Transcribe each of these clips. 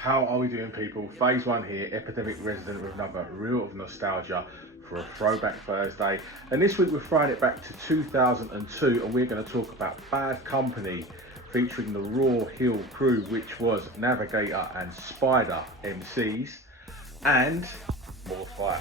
How are we doing, people? Phase one here, Epidemic Resident with another reel of nostalgia for a Throwback Thursday. And this week we're throwing it back to 2002 and we're going to talk about Bad Company featuring the Raw Hill Crew, which was Navigator and Spider MCs, and More Fire.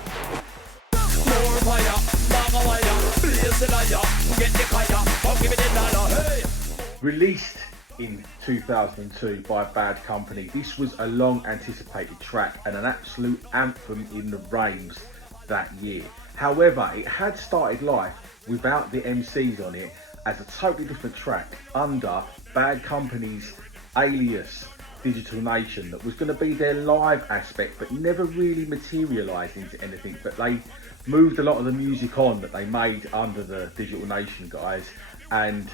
Released in 2002 by Bad Company, this was a long anticipated track and an absolute anthem in the raves that year. However, it had started life without the MCs on it as a totally different track under Bad Company's alias Digital Nation, that was going to be their live aspect but never really materialised into anything. But they moved a lot of the music on that they made under the Digital Nation guys, and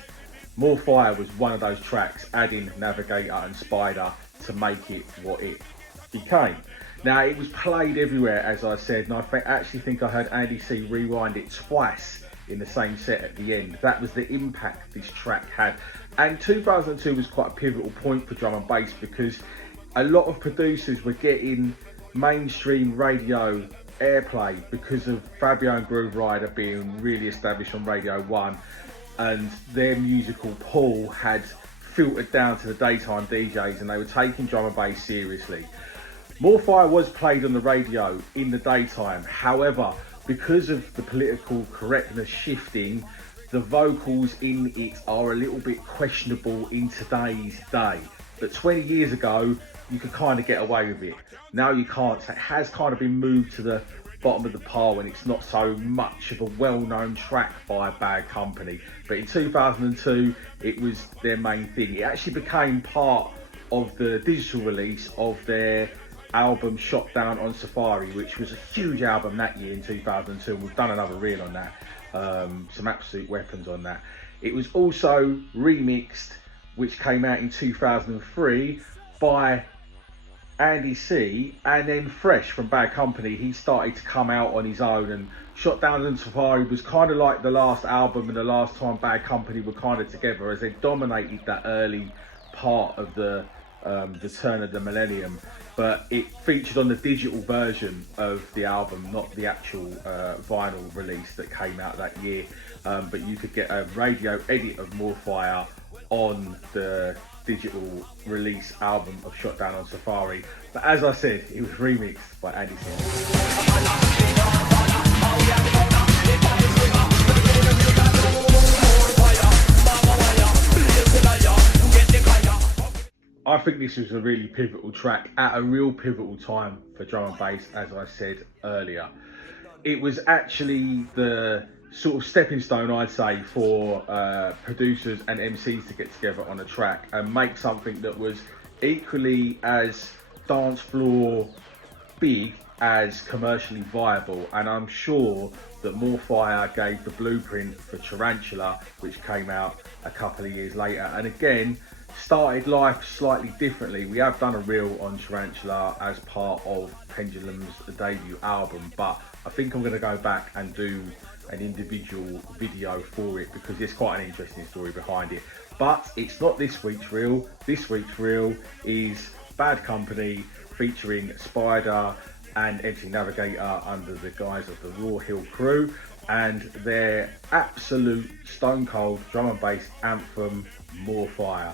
More Fire was one of those tracks, adding Navigator and Spider to make it what it became. Now, it was played everywhere, as I said, and I actually think I heard Andy C rewind it twice in the same set at the end. That was the impact this track had. And 2002 was quite a pivotal point for drum and bass because a lot of producers were getting mainstream radio airplay because of Fabio and Groove Rider being really established on Radio 1, and their musical pull had filtered down to the daytime DJs and they were taking drum and bass seriously. More Fire was played on the radio in the daytime. However, because of the political correctness shifting, the vocals in it are a little bit questionable in today's day. But 20 years ago, you could kind of get away with it. Now you can't. So it has kind of been moved to the bottom of the pile and it's not so much of a well-known track by Bad Company. But in 2002, it was their main thing. It actually became part of the digital release of their album Shot Down on Safari, which was a huge album that year in 2002, and we've done another reel on that. Some absolute weapons on that. It was also remixed, which came out in 2003 by Andy C, and then Fresh from Bad Company. He started to come out on his own, and Shot Down on Safari was kind of like the last album and the last time Bad Company were kind of together, as they dominated that early part of the turn of the millennium. But it featured on the digital version of the album, not the actual vinyl release that came out that year. But you could get a radio edit of More Fire on the digital release album of Shot Down on Safari. But as I said, it was remixed by Andy C. I think this was a really pivotal track at a real pivotal time for drum and bass, as I said earlier. It was actually the sort of stepping stone, I'd say, for producers and MCs to get together on a track and make something that was equally as dance floor big as commercially viable. And I'm sure that More Fire gave the blueprint for Tarantula, which came out a couple of years later, and again started life slightly differently. We have done a reel on Tarantula as part of Pendulum's debut album, but I think I'm going to go back and do an individual video for it because there's quite an interesting story behind it. But it's not this week's reel. This week's reel is Bad Company featuring Spider and MC Navigator under the guise of the Raw Hill Crew, and their absolute stone cold drum and bass anthem More Fire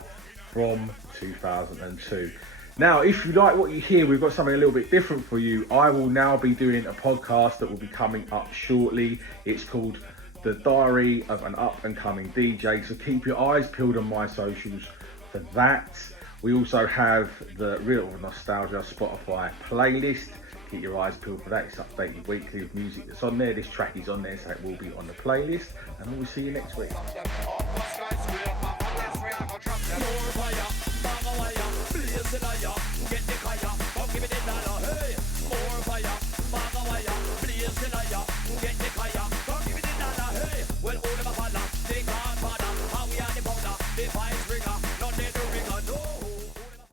from 2002. Now, if you like what you hear, we've got something a little bit different for you. I will now be doing a podcast that will be coming up shortly. It's called The Diary of an Up and Coming DJ, so keep your eyes peeled on my socials for that. We also have the Reel of Nostalgia Spotify playlist. Keep your eyes peeled for that. It's updated weekly with music that's on there. This track is on there, so it will be on the playlist, and I will see you next week. More fire,